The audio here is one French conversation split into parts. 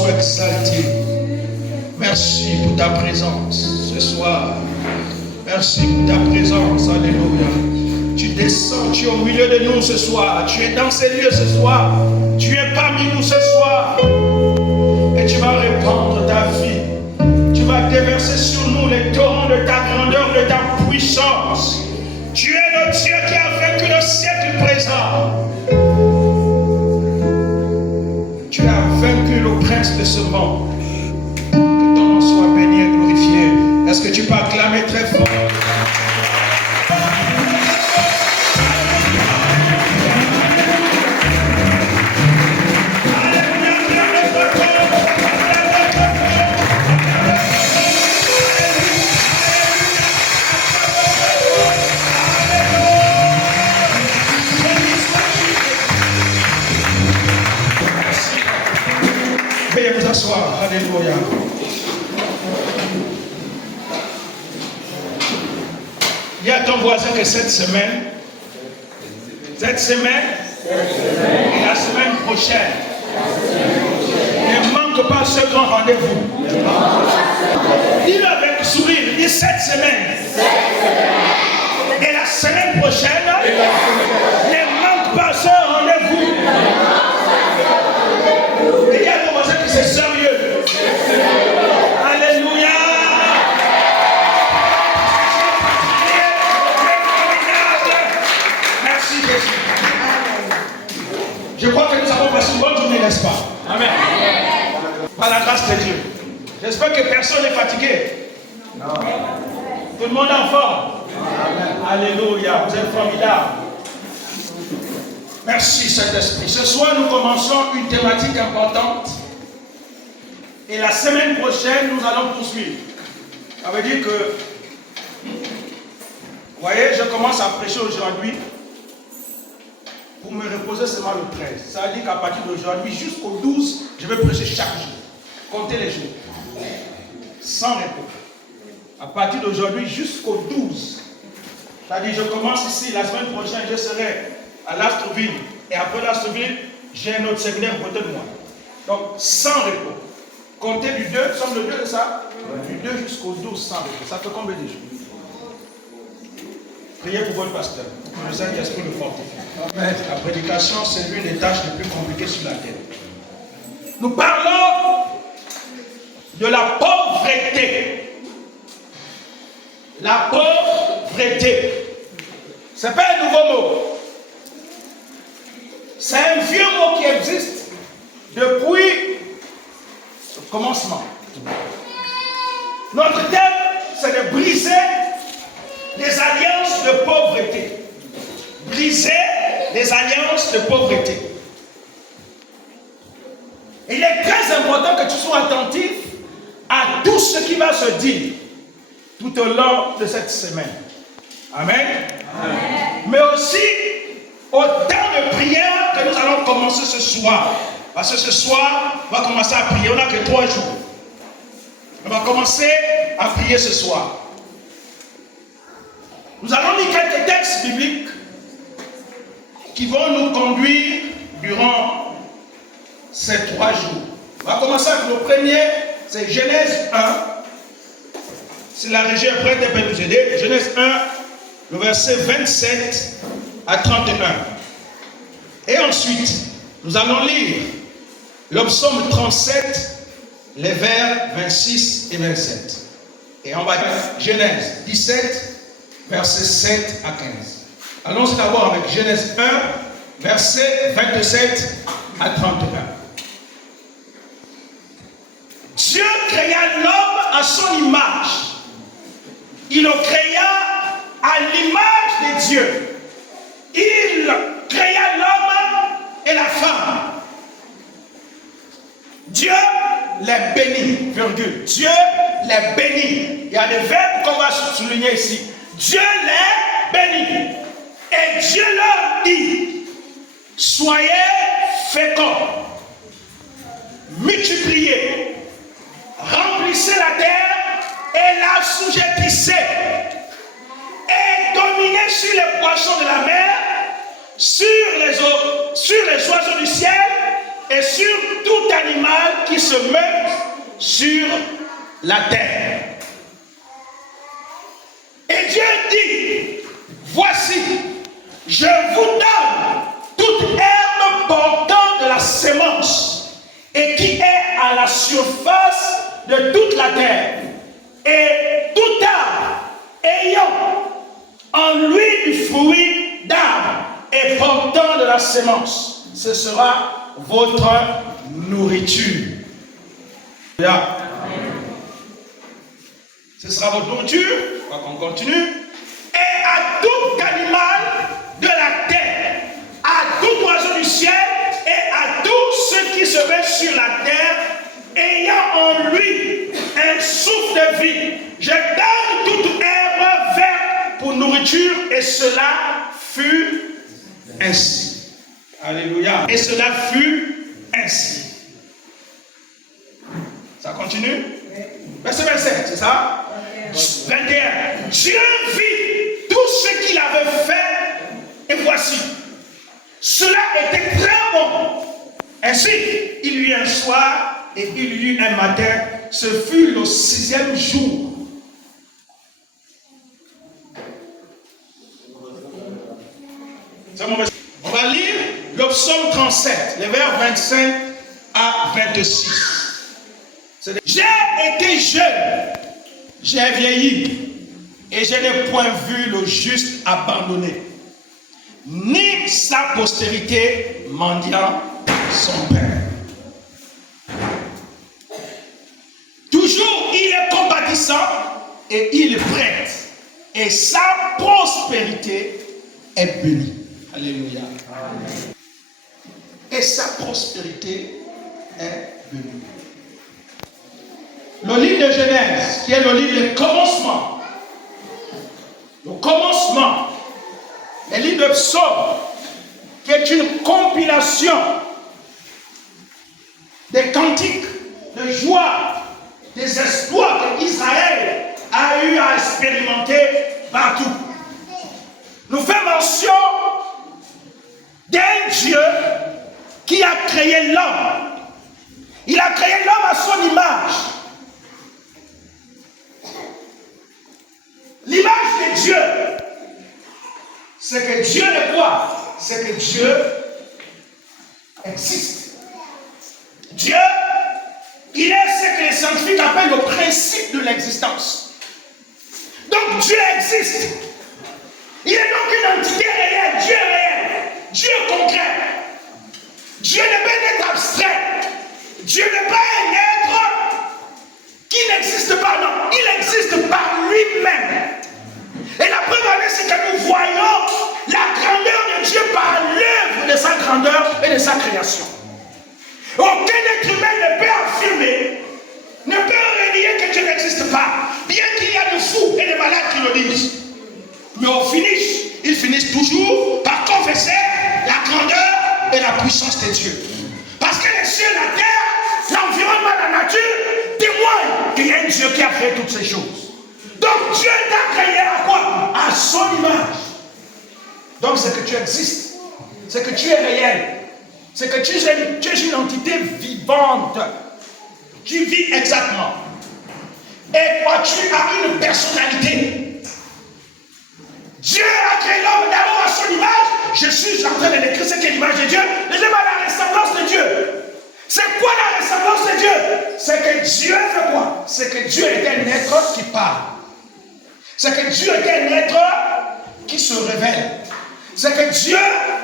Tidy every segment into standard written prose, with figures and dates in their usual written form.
sois exalté. Merci pour ta présence ce soir. Merci pour ta présence. Alléluia. Tu descends, tu es au milieu de nous ce soir. Tu es dans ces lieux ce soir. Tu es parmi nous ce soir. Et tu vas répandre ta vie. Tu vas déverser sur nous les torrents de ta grandeur, de ta puissance. Tu es le Dieu qui a vaincu le siècle présent. Tu as vaincu le prince de ce monde. Que ton nom soit béni et glorifié. Est-ce que tu peux acclamer très fort? Veuillez vous asseoir. Alléluia. Dis à ton voisin que cette semaine et la semaine prochaine ne manque pas ce grand rendez-vous. Dis-le avec sourire. Dis cette semaine et la semaine prochaine ne manque pas ce rendez-vous. Et dis à ton voisin que c'est sérieux. Alléluia. Merci Jésus. Je crois que nous avons passé une bonne journée, n'est-ce pas? Amen. Par la grâce de Dieu. J'espère que personne n'est fatigué. Non. Tout le monde est en forme. Amen. Alléluia. Vous êtes formidables. Merci Saint-Esprit. Ce soir, nous commençons une thématique importante. Et la semaine prochaine, nous allons poursuivre. Ça veut dire que, vous voyez, je commence à prêcher aujourd'hui pour me reposer seulement le 13. Ça veut dire qu'à partir d'aujourd'hui jusqu'au 12, je vais prêcher chaque jour. Comptez les jours. Sans repos. À partir d'aujourd'hui jusqu'au 12. C'est-à-dire, je commence ici, la semaine prochaine, je serai à l'Astroville. Et après l'Astroville, j'ai un autre séminaire à côté de moi. Donc, sans repos. Comptez du 2, nous sommes le 2 de ça? Du 2 jusqu'au 12 sans repos. Ça fait combien de jours? Priez pour votre pasteur. Que le Saint-Esprit le fortifie. La prédication, c'est l'une des tâches les plus compliquées sur la terre. Nous parlons de la pauvreté. La pauvreté. Ce n'est pas un nouveau mot. C'est un vieux mot qui existe depuis le commencement. Notre thème, c'est de briser les alliances de pauvreté. Briser les alliances de pauvreté. Et il est très important que tu sois attentif à tout ce qui va se dire tout au long de cette semaine. Amen. Amen. Mais aussi au temps de prière que nous allons commencer ce soir. Parce que ce soir, on va commencer à prier. On n'a que 3 jours. On va commencer à prier ce soir. Nous allons lire quelques textes bibliques qui vont nous conduire durant ces 3 jours. On va commencer avec le premier, c'est Genèse 1. Si la régie est prête, elle peut nous aider. Genèse 1, le verset 27 à 31. Et ensuite, nous allons lire le psaume 37, les vers 26 et 27. Et on va lire Genèse 17, versets 7 à 15. Allons-y d'abord avec Genèse 1, verset 27 à 31. Dieu créa l'homme à son image. Il le créa à l'image de Dieu. Il créa l'homme et la femme. Dieu les bénit, virgule. Dieu les bénit. Il y a des verbes qu'on va souligner ici. Dieu les bénit. Et Dieu leur dit, soyez féconds, multipliez, remplissez la terre et l'assujettissez, et dominez sur les poissons de la mer, sur les oiseaux du ciel et sur tout animal qui se meuvent sur la terre. Et Dieu dit, voici, je vous donne toute herbe portant de la sémence et qui est à la surface de toute la terre, et tout arbre ayant en lui du fruit d'arbre et portant de la sémence, ce sera votre nourriture. Là. Ce sera votre nourriture. On continue. Et à tout animal de la terre, à tout oiseau du ciel et à tous ceux qui se mettent sur la terre, ayant en lui un souffle de vie, je donne toute herbe verte pour nourriture, et cela fut ainsi. Alléluia. Et cela fut ainsi. Ça continue? Verset 27, c'est ça? 21. Dieu vit tout ce qu'il avait fait, et voici, cela était très bon. Ainsi, il y eut un soir et il y eut un matin. Ce fut le 6e jour. On va lire le psaume 37, les vers 25 à 26. J'ai été jeune, j'ai vieilli, et je n'ai point vu le juste abandonné, ni sa postérité mendiant son père. Toujours il est compatissant et il prête, et sa prospérité est bénie. Alléluia. Amen. Et sa prospérité est bénie. Le livre de Genèse, qui est le livre des commencements, le commencement, le livre de Psaume, qui est une compilation des cantiques de joie, des exploits qu'Israël a eu à expérimenter partout, nous fait mention d'un Dieu qui a créé l'homme. Il a créé l'homme à son image. L'image de Dieu, c'est que Dieu est quoi? C'est que Dieu existe. Dieu, il est ce que les scientifiques appellent le principe de l'existence. Donc Dieu existe. Il est donc une entité réelle. Dieu est réel. Dieu est concret. Dieu n'est pas un être abstrait. Dieu n'est pas un être qui n'existe pas. Non, il existe par lui-même. Et la preuve en est, c'est que nous voyons la grandeur de Dieu par l'œuvre de sa grandeur et de sa création. Aucun être humain ne peut affirmer, ne peut renier que Dieu n'existe pas, bien qu'il y a de fous et de malades qui le disent. Mais au finish, ils finissent toujours par confesser la grandeur et la puissance de Dieu. Parce que les cieux, la terre, l'environnement, la nature témoignent qu'il y a un Dieu qui a créé toutes ces choses. Donc Dieu t'a créé à quoi? À son image. Donc c'est que tu existes. C'est que tu es réel. C'est que tu es une entité vivante. Tu vis exactement. Et toi, tu as une personnalité. Dieu a créé l'homme d'abord à son image. Je suis en train de décrire ce qu'est l'image de Dieu. Deuxièmement, la ressemblance de Dieu. C'est quoi la ressemblance de Dieu? C'est que Dieu fait quoi? C'est que Dieu est un être qui parle. C'est que Dieu est un être qui se révèle. C'est que Dieu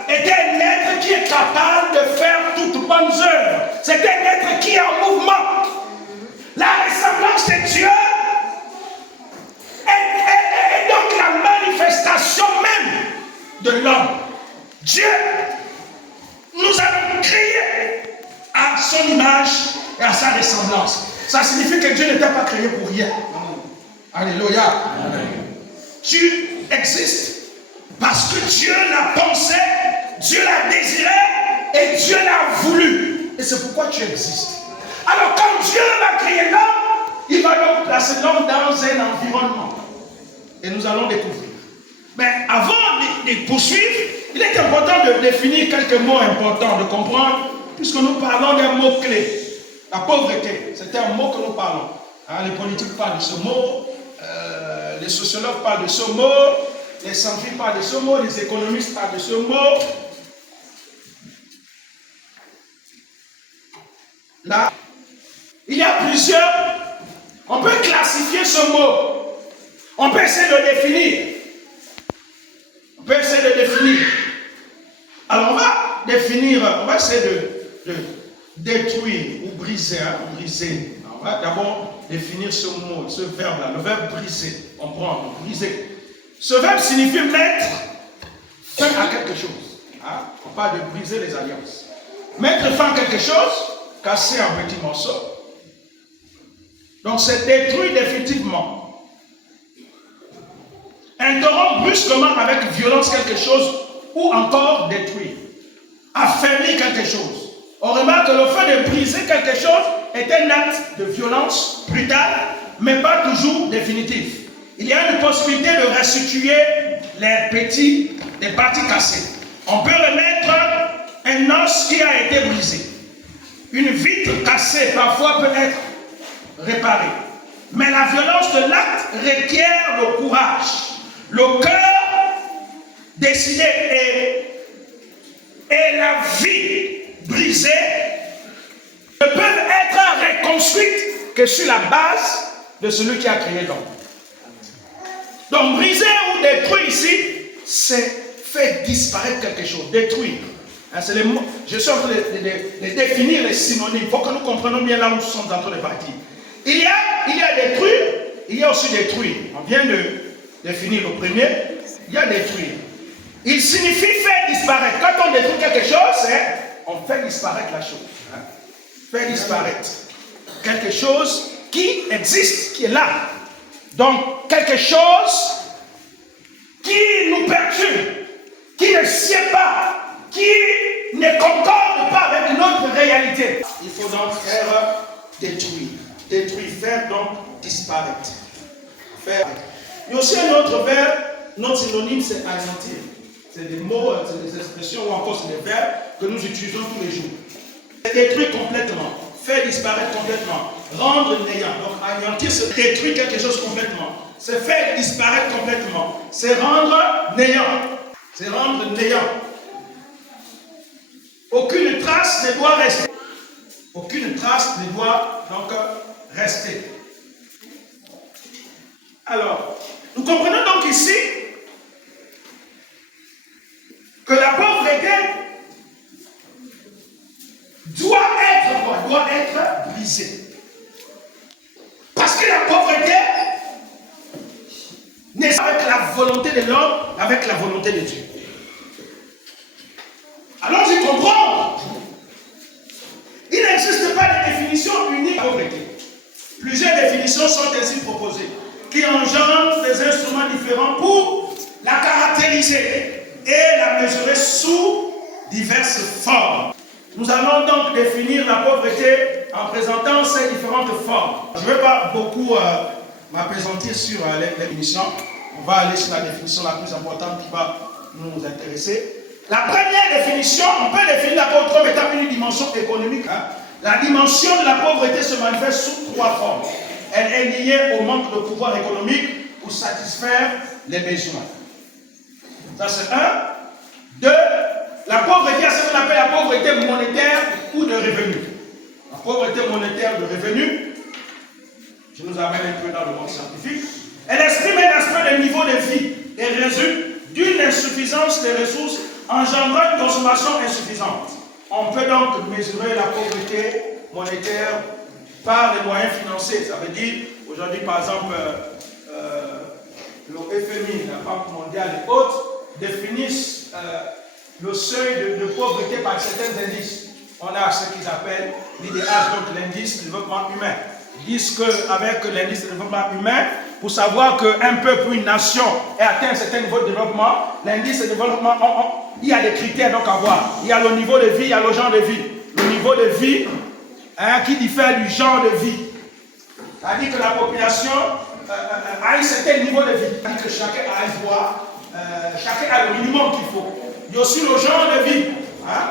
est un être qui est capable de faire toutes bonnes œuvres. C'est un être qui est en mouvement. La ressemblance de Dieu est donc la manifestation même de l'homme. Dieu nous a créés à son image et à sa ressemblance. Ça signifie que Dieu n'était pas créé pour rien. Alléluia. Amen. Tu existes parce que Dieu l'a pensé, Dieu l'a désiré et Dieu l'a voulu. Et c'est pourquoi tu existes. Alors quand Dieu va créer l'homme, il va donc placer l'homme dans un environnement. Et nous allons découvrir. Mais avant de poursuivre, il est important de définir quelques mots importants, de comprendre, puisque nous parlons d'un mot clé. La pauvreté, c'est un mot que nous parlons. Hein, les politiques parlent de ce mot, les sociologues parlent de ce mot, les scientifiques parlent de ce mot, les économistes parlent de ce mot. Là, il y a plusieurs. On peut classifier ce mot. On peut essayer de le définir. On peut essayer de le définir. Alors on va essayer de détruire ou briser. Hein, briser. On va d'abord définir ce mot, ce verbe-là, le verbe briser. On prend briser. Ce verbe signifie mettre fin à quelque chose. Hein? On parle de briser les alliances. Mettre fin à quelque chose, casser en petits morceaux. Donc c'est détruire définitivement. Interrompre brusquement avec violence quelque chose ou encore détruire. Affaiblir quelque chose. On remarque que le fait de briser quelque chose est un acte de violence brutale, mais pas toujours définitif. Il y a une possibilité de restituer les parties cassées. On peut remettre un os qui a été brisé. Une vitre cassée parfois peut être réparée. Mais la violence de l'acte requiert le courage, le cœur décidé et la vie brisée ne peuvent être reconstruites que sur la base de celui qui a créé l'homme. Donc briser ou détruire ici, c'est faire disparaître quelque chose, détruire. Hein, c'est les mots. Je suis en train de définir les synonymes. Il faut que nous comprenions bien là où nous sommes en train de partir. Il y a détruire, il y a aussi détruire. On vient de définir le premier. Il y a détruire. Il signifie faire disparaître. Quand on détruit quelque chose, on fait disparaître la chose. Hein. Faire disparaître quelque chose qui existe, qui est là. Donc, quelque chose qui nous perturbe, qui ne sied pas, qui ne concorde pas avec notre réalité. Il faut donc faire détruire. Détruire, faire donc disparaître. Faire. Il y a aussi un autre verbe, notre synonyme c'est anéantir. C'est des mots, c'est des expressions ou encore c'est des verbes que nous utilisons tous les jours. Détruire complètement, faire disparaître complètement, rendre néant. Donc anéantir, c'est détruire quelque chose complètement. C'est faire disparaître complètement. C'est rendre néant. C'est rendre néant. Aucune trace ne doit rester. Aucune trace ne doit donc rester. Alors, nous comprenons donc ici que la pauvreté doit être quoi? Doit être brisée. Parce que la pauvreté n'est pas avec la volonté de l'homme, avec la volonté de Dieu. Allons-y comprendre. Il n'existe pas de définition unique de la pauvreté. Plusieurs définitions sont ainsi proposées, qui engendrent des instruments différents pour la caractériser et la mesurer sous diverses formes. Nous allons donc définir la pauvreté en présentant ces différentes formes. Je ne vais pas beaucoup m'appesantir sur les définitions. On va aller sur la définition la plus importante qui va nous intéresser. La première définition, on peut définir la pauvreté comme étant une dimension économique. Hein. La dimension de la pauvreté se manifeste sous trois formes. Elle est liée au manque de pouvoir économique pour satisfaire les besoins. Ça c'est un. Deux, la pauvreté, c'est ce qu'on appelle la pauvreté monétaire ou de revenus. La pauvreté monétaire de revenus, je nous amène un peu dans le monde scientifique, elle exprime un aspect de niveau de vie et résulte d'une insuffisance des ressources engendrant une consommation insuffisante. On peut donc mesurer la pauvreté monétaire par les moyens financiers. Ça veut dire, aujourd'hui par exemple, le FMI, la Banque mondiale et autres, définissent le seuil de pauvreté par certains indices. On a ce qu'ils appellent l'IDH, donc l'indice de développement humain. Ils disent qu'avec l'indice de développement humain, pour savoir qu'un peuple ou une nation ait atteint un certain niveau de développement, l'indice de développement, il y a des critères donc à voir. Il y a le niveau de vie, il y a le genre de vie. Le niveau de vie qui diffère du genre de vie. C'est-à-dire que la population a un certain niveau de vie. C'est-à-dire que chacun a un droit, chacun a le minimum qu'il faut. Il y a aussi le genre de vie.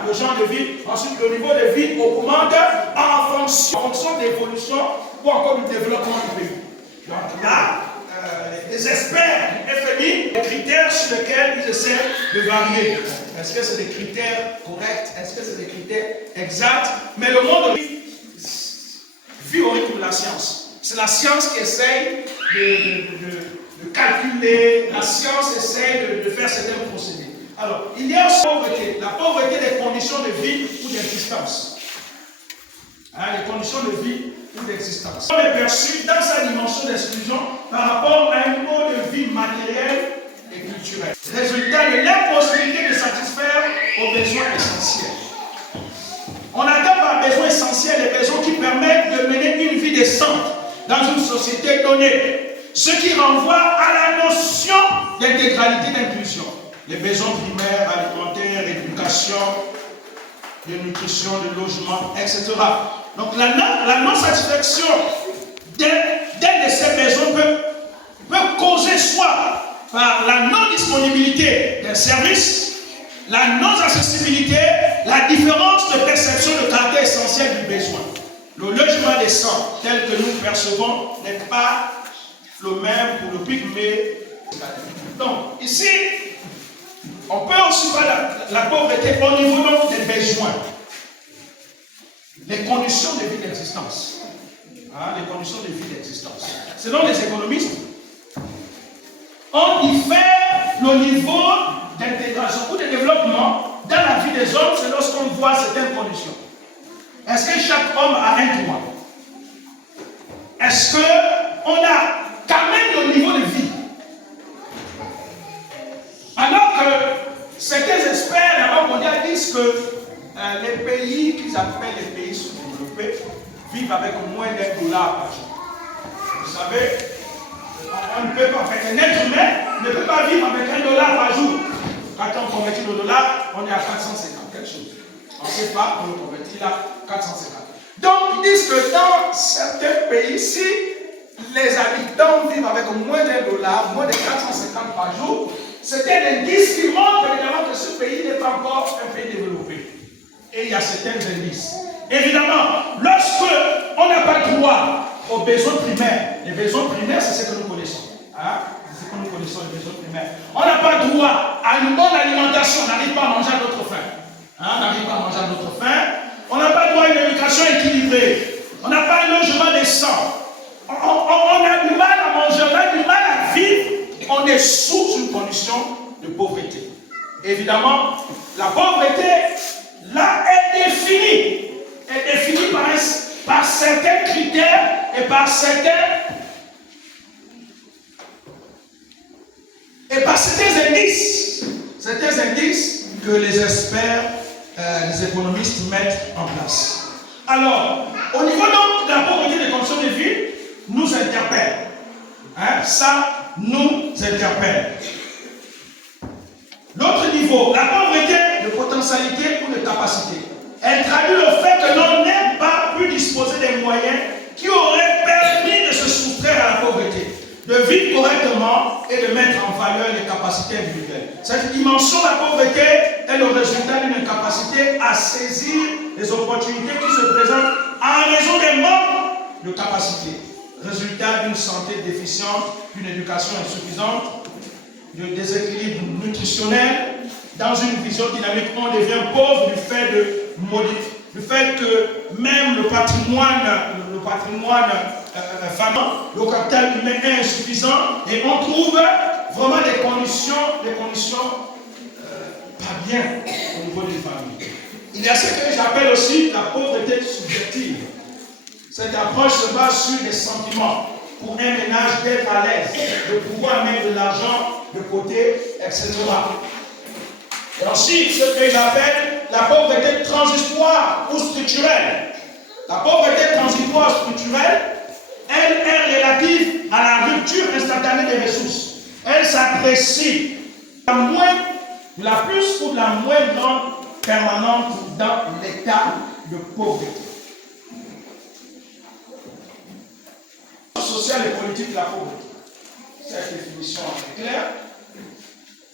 Le genre de vie. Ensuite, le niveau de vie augmente en fonction de l'évolution ou encore du développement du pays. Donc là, les experts du FMI, les critères sur lesquels ils essaient de varier. Est-ce que c'est des critères corrects? Est-ce que c'est des critères exacts? Mais le monde vit au rythme de la science. C'est la science qui essaye de calculer, la science essaye de faire certains procédés. Alors, il y a aussi la pauvreté des conditions de vie ou d'existence. Les conditions de vie ou d'existence. On est perçu dans sa dimension d'exclusion par rapport à un niveau de vie matériel et culturel. Résultat de l'impossibilité de satisfaire aux besoins essentiels. On attend par besoins essentiels les besoins qui permettent de mener une vie décente dans une société donnée. Ce qui renvoie à la notion d'intégralité d'inclusion. Les besoins primaires, alimentaires, éducation, de nutrition, de logement, etc. Donc la non-satisfaction d'un de ces besoins peut causer soit par la non-disponibilité d'un service, la non-accessibilité, la différence de perception de caractère essentiel du besoin. Le logement décent tel que nous percevons n'est pas le même pour le pygmée. Donc ici, on peut aussi voir la pauvreté au niveau donc des besoins. Les conditions de vie d'existence. Les conditions de vie d'existence. Selon les économistes, on diffère le niveau d'intégration ou de développement dans la vie des hommes, c'est lorsqu'on voit certaines conditions. Est-ce que chaque homme a un toit? Est-ce qu'on a quand même le niveau de vie? Alors que certains experts de la Banque mondiale disent que les pays qu'ils appellent les pays sous-développés vivent avec moins d'$1 par jour. Vous savez, on ne peut pas faire. Un être humain ne peut pas vivre avec $1 par jour. Quand on convertit le dollar, on est à 450 quelque chose. On ne sait pas, on le convertit là, 450. Donc, ils disent que dans certains pays, si les habitants vivent avec moins d'$1, moins de 450 par jour, c'est un indice qui montre évidemment que ce pays n'est pas encore un pays développé. Et il y a certains indices. Évidemment, lorsque on n'a pas droit aux besoins primaires, les besoins primaires, c'est ce que nous connaissons. C'est ce que nous connaissons, les besoins primaires. On n'a pas droit à une bonne alimentation, on n'arrive pas à manger à notre faim. On n'arrive pas à manger à notre faim. On n'a pas droit à une éducation équilibrée. On n'a pas un logement décent. On a du mal à manger, on a du mal à vivre. On est sous une condition de pauvreté. Évidemment, la pauvreté, là, est définie par certains critères et par certains indices. Certains indices que les experts, les économistes mettent en place. Alors, au niveau donc de la pauvreté des conditions de vie, nous interpelle. Ça nous interpelle. L'autre niveau, la pauvreté de potentialité ou de capacité. Elle traduit le fait que l'on n'ait pas pu disposer des moyens qui auraient permis de se soustraire à la pauvreté, de vivre correctement et de mettre en valeur les capacités individuelles. Cette dimension de la pauvreté est le résultat d'une incapacité à saisir les opportunités qui se présentent en raison des manques de capacité. Résultat d'une santé déficiente, d'une éducation insuffisante, de déséquilibre nutritionnel. Dans une vision dynamique, on devient pauvre du fait que même le patrimoine familial, le capital humain est insuffisant et on trouve vraiment des conditions pas bien au niveau des familles. Il y a ce que j'appelle aussi la pauvreté subjective. Cette approche se base sur les sentiments pour un ménage d'être à l'aise, de pouvoir mettre de l'argent de côté, etc. Et ensuite, ce que j'appelle la pauvreté transitoire ou structurelle. La pauvreté transitoire structurelle, elle est relative à la rupture instantanée des ressources. Elle s'apprécie de la plus ou de la moins grande permanente dans l'état de pauvreté. Sociale et politique de la pauvreté. Cette définition est claire.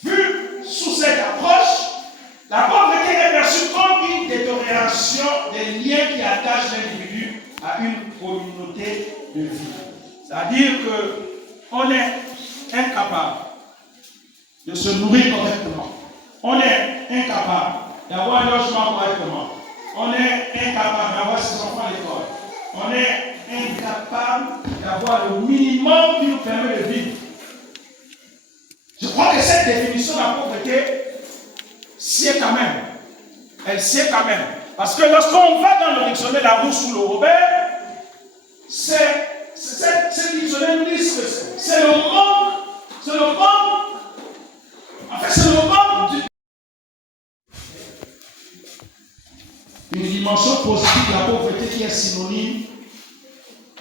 Vu sous cette approche, la pauvreté est perçue comme une détérioration l'organisation des liens qui attachent l'individu à une communauté de vie. C'est-à-dire qu'on est incapable de se nourrir correctement. On est incapable d'avoir un logement correctement. On est incapable d'avoir ses enfants à l'école. On est incapable d'avoir le minimum qui nous permet de vivre. Je crois que cette définition de la pauvreté sied quand même. Elle sied quand même. Parce que lorsqu'on va dans le dictionnaire Larousse ou le Robert, ce dictionnaire nous dit que c'est le manque. C'est le manque. En fait, c'est le manque une dimension positive de la pauvreté qui est synonyme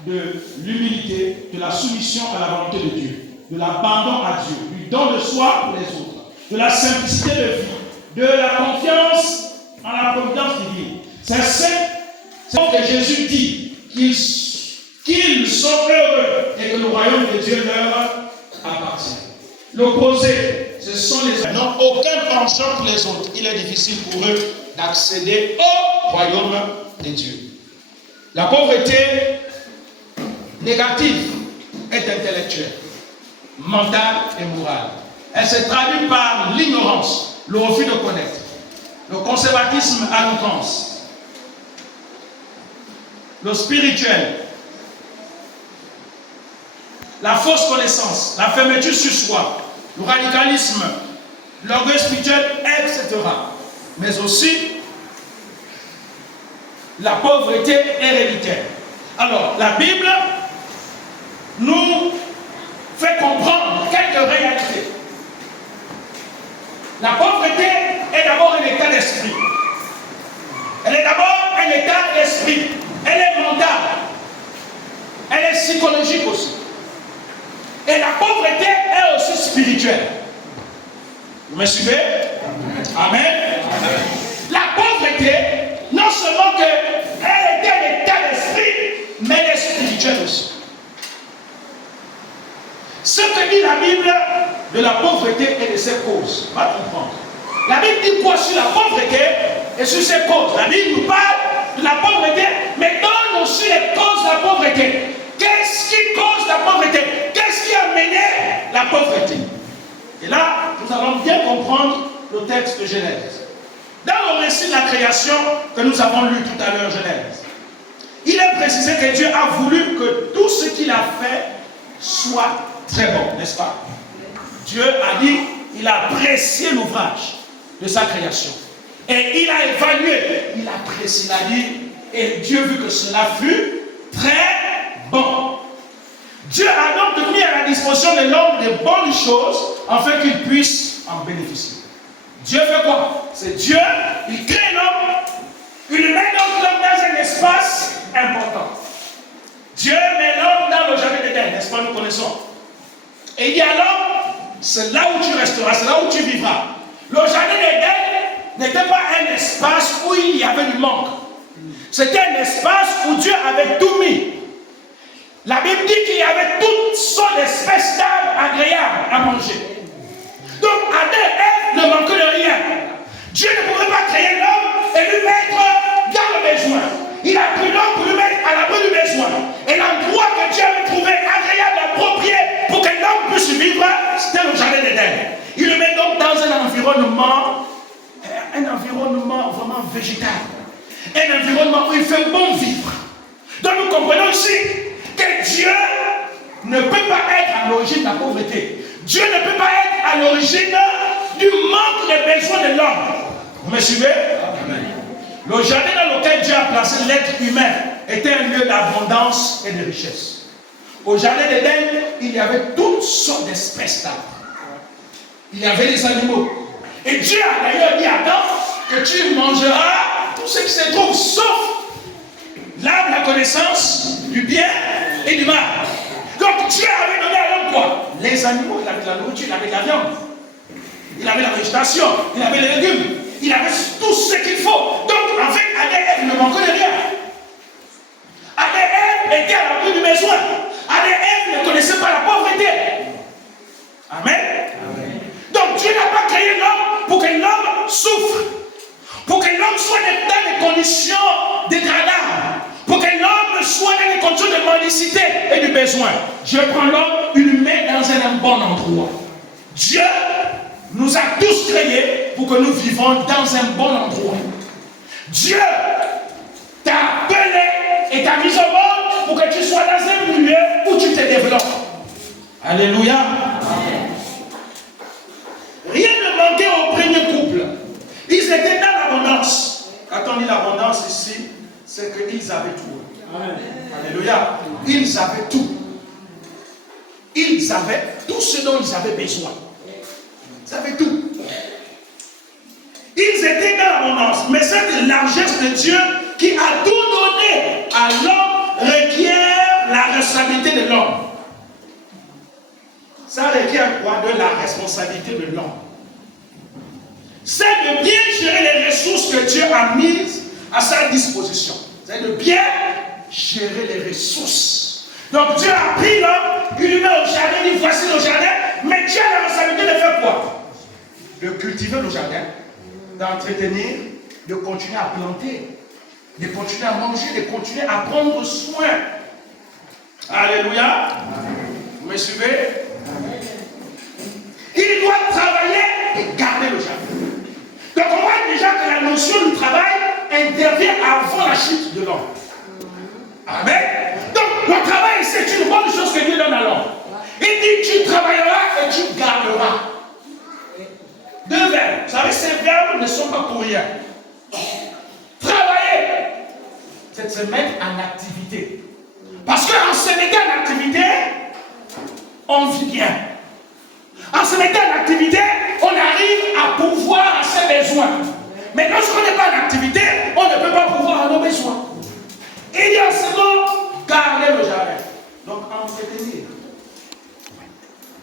de l'humilité, de la soumission à la volonté de Dieu, de l'abandon à Dieu, du don de soi pour les autres, de la simplicité de vie, de la confiance en la providence divine. C'est ce que Jésus dit, qu'ils sont heureux et que le royaume de Dieu leur appartient. L'opposé, ce sont les hommes qui n'ont aucun penchant pour les autres. Il est difficile pour eux d'accéder au royaume de Dieu. La pauvreté négative est intellectuelle, mentale et morale. Elle se traduit par l'ignorance, le refus de connaître, le conservatisme à l'outrance, le spirituel, la fausse connaissance, la fermeture sur soi, le radicalisme, l'orgueil spirituel, etc. Mais aussi la pauvreté héréditaire. Alors, la Bible nous fait comprendre quelques réalités. La pauvreté est d'abord un état d'esprit. Elle est d'abord un état d'esprit. Elle est mentale. Elle est psychologique aussi. Et la pauvreté est aussi spirituelle. Vous me suivez? Amen. Amen. La pauvreté, non seulement qu'elle était un état d'esprit, mais elle est spirituelle aussi. Ce que dit la Bible de la pauvreté et de ses causes, va comprendre. La Bible dit quoi sur la pauvreté et sur ses causes? La Bible nous parle de la pauvreté, mais donne aussi les causes de la pauvreté. Qu'est-ce qui cause la pauvreté? Qu'est-ce qui a mené la pauvreté? Et là, nous allons bien comprendre le texte de Genèse. Dans le récit de la création que nous avons lu tout à l'heure, Genèse, il est précisé que Dieu a voulu que tout ce qu'il a fait soit très bon, n'est-ce pas? Dieu a dit, il a apprécié l'ouvrage de sa création. Et il a évalué, il a apprécié, il a dit, et Dieu vu que cela fut très bon. Dieu a donc mis à la disposition de l'homme de bonnes choses afin qu'il puisse en bénéficier. Dieu fait quoi? C'est Dieu, il crée l'homme, il met donc l'homme dans un espace important. Dieu met l'homme dans le jardin d'Éden, n'est-ce pas, nous connaissons. Et il dit à l'homme, c'est là où tu resteras, c'est là où tu vivras. Le jardin d'Éden n'était pas un espace où il y avait du manque. C'était un espace où Dieu avait tout mis. La Bible dit qu'il y avait toutes sortes d'espèces d'arbres agréables à manger. Donc Adam et Ève ne manquaient de rien. Dieu ne pouvait pas créer l'homme et lui mettre dans le besoin. Il a pris l'homme pour lui mettre à l'abri du besoin. Et l'endroit que Dieu avait trouvé agréable, approprié pour que l'homme puisse vivre, c'était le jardin d'Éden. Il le met donc dans un environnement vraiment végétal. Un environnement où il fait bon vivre. Donc nous comprenons ici que Dieu ne peut pas être à l'origine de la pauvreté. Dieu ne peut pas être à l'origine du manque de besoins de l'homme. Vous me suivez? Amen. Le jardin dans lequel Dieu a placé l'être humain était un lieu d'abondance et de richesse. Au jardin d'Éden, il y avait toutes sortes d'espèces d'arbres. Il y avait les animaux. Et Dieu a d'ailleurs dit à Adam que tu mangeras tout ce qui se trouve sauf l'arbre de la connaissance du bien et du mal. Donc Dieu avait donné à l'homme quoi? Les animaux, il avait de la nourriture, il avait de la viande. Il avait la végétation, il avait les légumes, il avait tout ce qu'il faut. Donc en fait, Adam et Ève ne manquaient de rien. Adam et Ève étaient à l'abri du besoin. Adam et Ève ne connaissaient pas la pauvreté. Amen. Amen. Donc Dieu n'a pas créé l'homme pour que l'homme souffre, pour que l'homme soit dans des conditions dégradables, pour que l'homme soit dans des conditions de mendicité et de besoin. Dieu prend l'homme, il le met dans un bon endroit. Dieu nous a tous créés pour que nous vivions dans un bon endroit. Dieu t'a appelé et t'a mis au monde pour que tu sois dans un milieu où tu te développes. Alléluia. Amen. Rien ne manquait au premier couple. Ils étaient dans l'abondance. Quand on dit l'abondance ici, c'est qu'ils avaient tout. Amen. Alléluia. Ils avaient tout. Ils avaient tout ce dont ils avaient besoin. Ils avaient tout. Ils étaient dans l'abondance. Mais cette largesse de Dieu qui a tout donné à l'homme requiert la responsabilité de l'homme. Ça requiert quoi? De la responsabilité de l'homme. C'est de bien gérer les ressources que Dieu a mises à sa disposition. C'est de bien gérer les ressources. Donc Dieu a pris l'homme, il lui met au jardin, il dit voici le jardin, mais Dieu a la responsabilité de faire quoi? De cultiver le jardin, d'entretenir, de continuer à planter, de continuer à manger, de continuer à prendre soin. Alléluia. Vous me suivez? Il doit travailler et garder le jardin. Donc on voit déjà que la notion du travail intervient avant la chute de l'homme. Amen. Donc le travail c'est une bonne chose que Dieu donne à l'homme. Il dit tu travailleras et tu garderas. Deux verbes. Vous savez, ces verbes ne sont pas pour rien. Travailler, c'est de se mettre en activité. Parce qu'en se mettant en activité, on vit bien. En se mettant en activité, on arrive à pourvoir à ses besoins. Mais lorsqu'on n'est pas en activité, on ne peut pas pourvoir à nos besoins. Il y a un second, garder le jardin. Donc entretenir.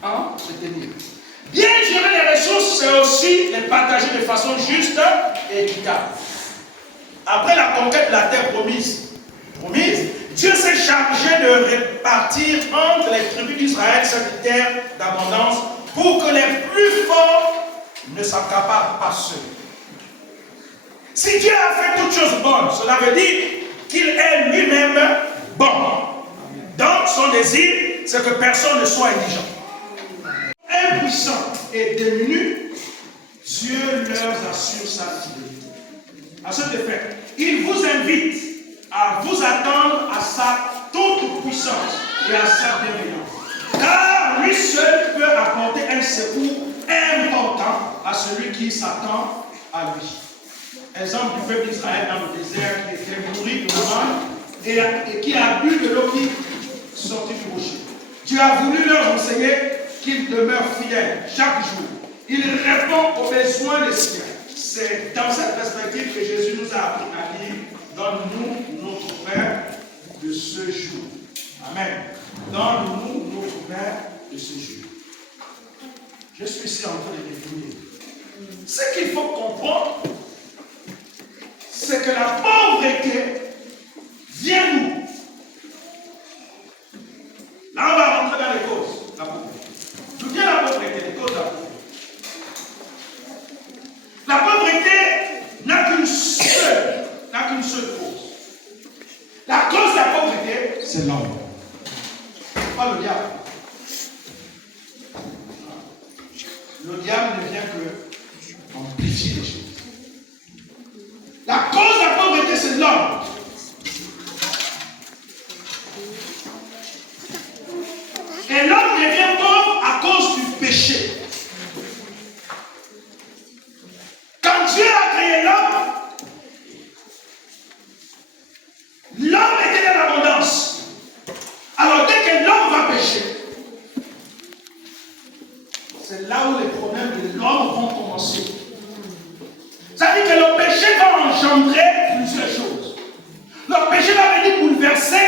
Entretenir. Bien gérer les ressources, c'est aussi les partager de façon juste et équitable. Après la conquête de la terre promise, Dieu s'est chargé de répartir entre les tribus d'Israël cette terre d'abondance pour que les plus forts ne s'accaparent pas seuls. Si Dieu a fait toutes choses bonnes, cela veut dire qu'il est lui-même bon. Donc son désir, c'est que personne ne soit indigent. Impuissant et démunis, Dieu leur assure sa fidélité. À cet effet, il vous invite à vous attendre à sa toute puissance et à sa bienveillance. Car lui seul peut apporter un secours important à celui qui s'attend à lui. Exemple du peuple d'Israël dans le désert qui était nourri de manne et qui a bu de l'eau qui sortit du rocher. Dieu a voulu leur enseigner qu'il demeure fidèle chaque jour. Il répond aux besoins des siens. C'est dans cette perspective que Jésus nous a appris à dire « Donne-nous notre pain de ce jour ». Amen. Donne-nous notre pain de ce jour. Je suis ici en train de définir. Ce qu'il faut comprendre, c'est que la pauvreté vient d'où? Là, on va rentrer dans les causes. La pauvreté. D'où vient la pauvreté? Les causes de la pauvreté. La pauvreté n'a qu'une seule cause. La cause de la pauvreté, c'est l'homme. Pas le diable. Le diable ne vient que amplifier les choses. La cause de la pauvreté, c'est l'homme. Et l'homme devient pauvre à cause du péché. Quand Dieu a créé l'homme, l'homme était dans l'abondance. Alors dès que l'homme va pécher, c'est là où les problèmes de l'homme vont commencer. Ça veut dire que le péché va engendrer plusieurs choses. Le péché va venir bouleverser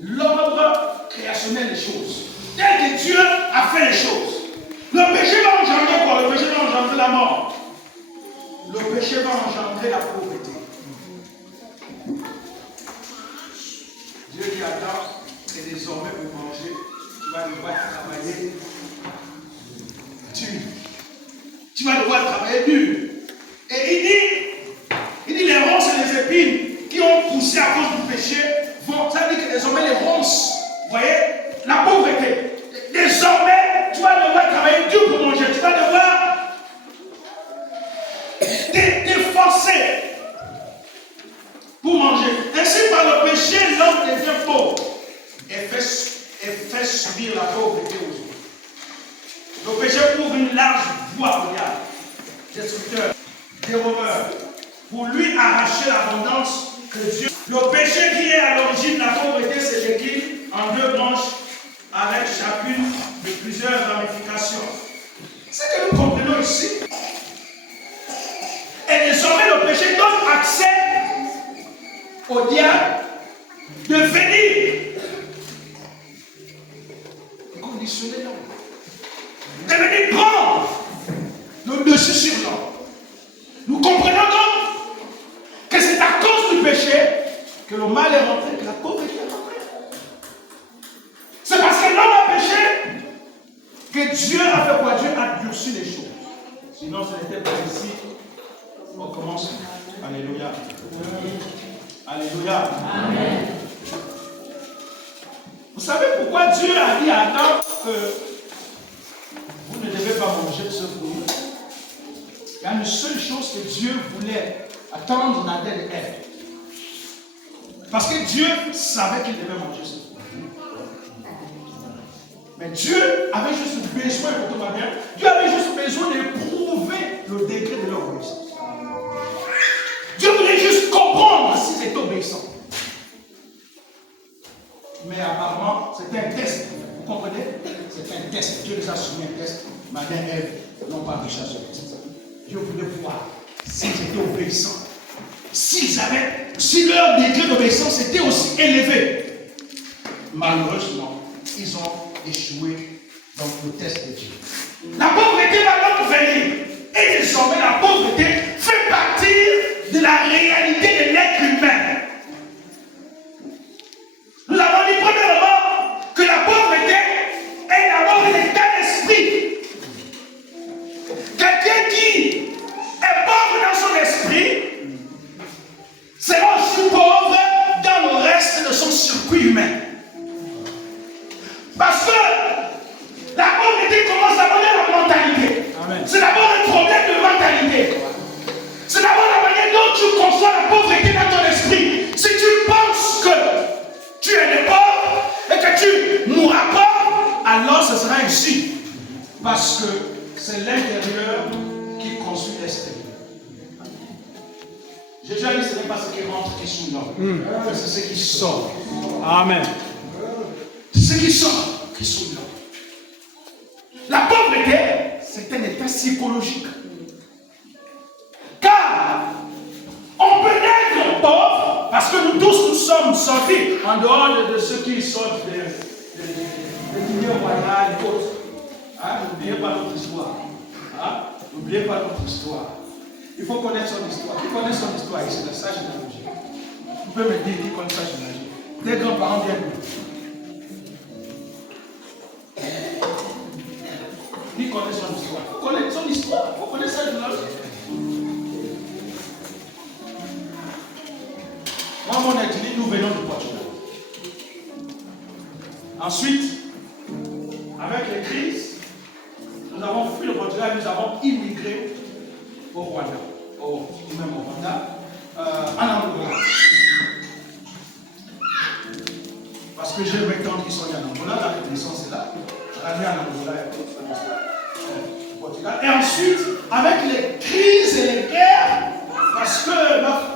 l'ordre créationnel des choses. Tel que Dieu a fait les choses. Le péché va engendrer quoi? Le péché va engendrer la mort. Le péché va engendrer la pauvreté. Dieu dit attends, c'est désormais pour manger, tu vas devoir travailler dur. Tu vas devoir travailler dur. Et il dit, pauvreté aujourd'hui. Le péché ouvre une large voie au diable, destructeur, dérobeur, pour lui arracher l'abondance que Dieu. Le péché qui est à l'origine de la pauvreté se décline en deux branches avec chacune de plusieurs ramifications. Ce que nous comprenons ici. Et désormais, le péché donne accès au diable de venir conditionner l'homme, de venir prendre le dessus sur l'homme. Nous comprenons donc que c'est à cause du péché que le mal est rentré, que la pauvreté est rentrée. C'est parce que l'homme a péché que Dieu a fait quoi? Dieu a durci les choses. Sinon, ce n'était pas ici. On commence. Alléluia. Alléluia. Amen. Vous savez pourquoi Dieu a dit à Adam que vous ne devez pas manger de ce fruit? Il y a une seule chose que Dieu voulait attendre d'Adam et Ève. Parce que Dieu savait qu'il devait manger ce fruit. Mais Dieu avait juste besoin, pour tout va bien, Dieu avait juste besoin d'éprouver le degré de leur obéissance. Dieu voulait juste comprendre s'ils étaient obéissants. Mais apparemment, c'était un test. Vous comprenez? C'était un test. Dieu les a soumis un test. Madame et Ève n'ont pas réussi à ce test. Dieu voulait voir s'ils étaient obéissants. Si leur degré d'obéissance était aussi élevé. Malheureusement, ils ont échoué dans le test de Dieu. La pauvreté va donc venir. Et désormais, la pauvreté fait partie de la réalité de l'être humain. Nous avons dit premièrement que la pauvreté est d'abord un état d'esprit. Quelqu'un qui est pauvre dans son esprit sera aussi pauvre dans le reste de son circuit humain. Parce que la pauvreté commence d'abord dans la mentalité. C'est d'abord un problème de mentalité. C'est d'abord la manière dont tu conçois la pauvreté dans ton esprit. Si tu penses que tu es pauvre et que tu mourras pauvre, alors ce sera ainsi. Parce que c'est l'intérieur qui construit l'extérieur. Jésus a dit ce n'est pas ce qui rentre qui souille l'homme, c'est ce qui sort. Amen. C'est ce qui sort qui souille l'homme. La pauvreté, c'est un état psychologique. Car on peut être pauvre parce que nous tous nous sommes sortis en dehors de ceux qui sortent des lignes royales et autres. N'oubliez pas notre histoire. N'oubliez pas notre histoire. Il faut connaître son histoire. Qui connaît son histoire ici, dans sa généalogie? Vous pouvez me dire qui connaît sa généalogie? Tes grands-parents viennent. Qui connaît son histoire? Il faut connaître son histoire. Il faut connaître sa généalogie. Moi, mon ethnie, nous venons du Portugal. Ensuite, avec les crises, nous avons fui le Portugal, nous avons immigré au Rwanda, même au Rwanda, en Angola. Parce que j'ai 20 ans qui sont en Angola, la reconnaissance est là. J'allais en Angola et au Portugal. Et ensuite, avec les crises et les guerres, parce que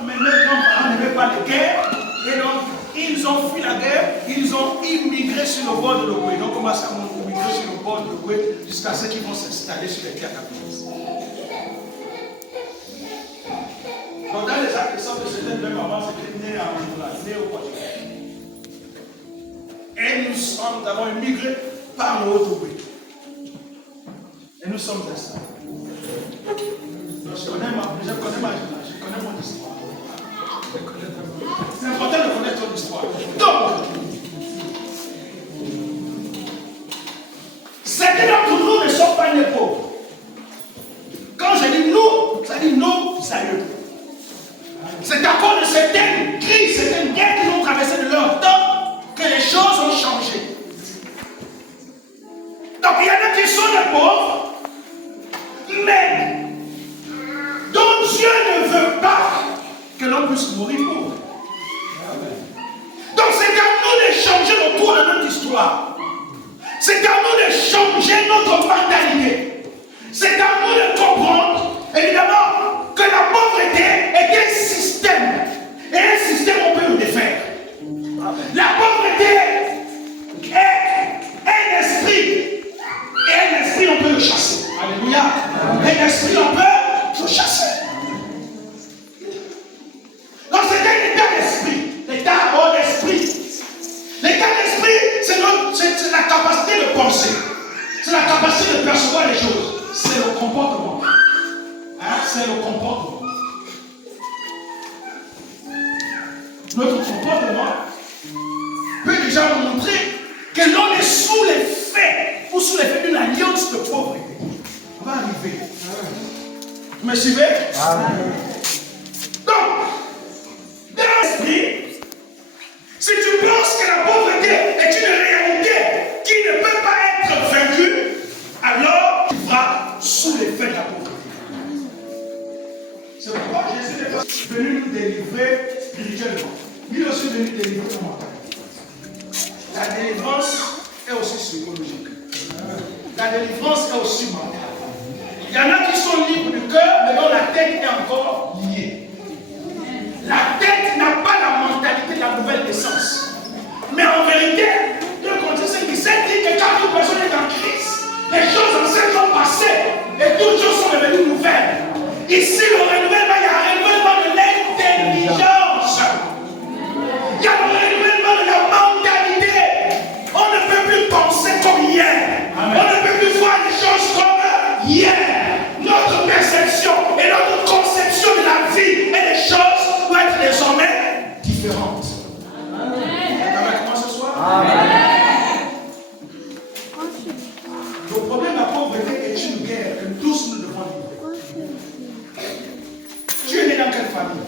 mes grands-parents n'aimaient pas les guerres, et donc ils ont fui la guerre, ils ont immigré sur le bord de l'Ogooué. Donc, on va immigrer sur le bord de l'Ogooué jusqu'à ce qu'ils vont s'installer sur les terres capitalines. Donc, dans les actes de sang de certaines de mes mamans, c'était né en Angola, né au Portugal. Et nous avons immigré par le Haut-Ogooué. Et nous sommes installés. Donc, je connais mon histoire. C'est important de connaître ton histoire. Donc, certains d'entre nous ne sont pas nés pauvres. Quand je dis nous, ça dit nos aïeux. C'est à cause de certaines crises, certaines guerres qui ont traversé de leur temps que les choses ont changé. Donc il y en a qui sont des pauvres, mais dont Dieu ne veut pas que l'on puisse mourir pauvre. Donc c'est à nous de changer le cours de notre histoire. C'est à nous de changer notre mentalité. C'est à nous de comprendre, évidemment, que la pauvreté est un système. Et un système, on peut le défaire. La pauvreté est un esprit. Et un esprit, on peut le chasser. Alléluia. Un esprit, on peut le chasser. Donc c'est un état d'esprit. L'état d'esprit. L'état d'esprit, c'est la capacité de penser. C'est la capacité de percevoir les choses. C'est le comportement. Hein? C'est le comportement. Notre comportement peut déjà nous montrer que l'on est sous l'effet ou sous l'effet d'une alliance de pauvreté. On va arriver. Vous me suivez? Donc, dans l'esprit, si tu penses que la pauvreté est une réalité qui ne peut pas être vaincue, alors tu seras sous l'effet de la pauvreté. C'est pourquoi Jésus n'est pas venu nous délivrer spirituellement. Il est aussi venu délivrer mentalement. La délivrance est aussi psychologique. La délivrance est aussi mentale. Il y en a qui sont libres du cœur, mais dont la tête est encore liée. La tête n'a pas la mentalité de la nouvelle naissance. Mais en vérité, Dieu contient ce qui s'est dit que quand une personne est en Christ, les choses anciennes sont passées et toutes choses sont devenues nouvelles. Ici, le renouvellement, il y a un renouvellement de l'intelligence. Il y a le renouvellement de la mentalité. On ne peut plus penser comme hier. Amen. On ne peut plus voir les choses comme hier. Notre perception et notre conception de la vie et des choses doivent être désormais différentes. Amen. Avec moi ce soir? Amen. Le problème de la pauvreté est une guerre que tous nous devons livrer. Tu es né dans quelle famille?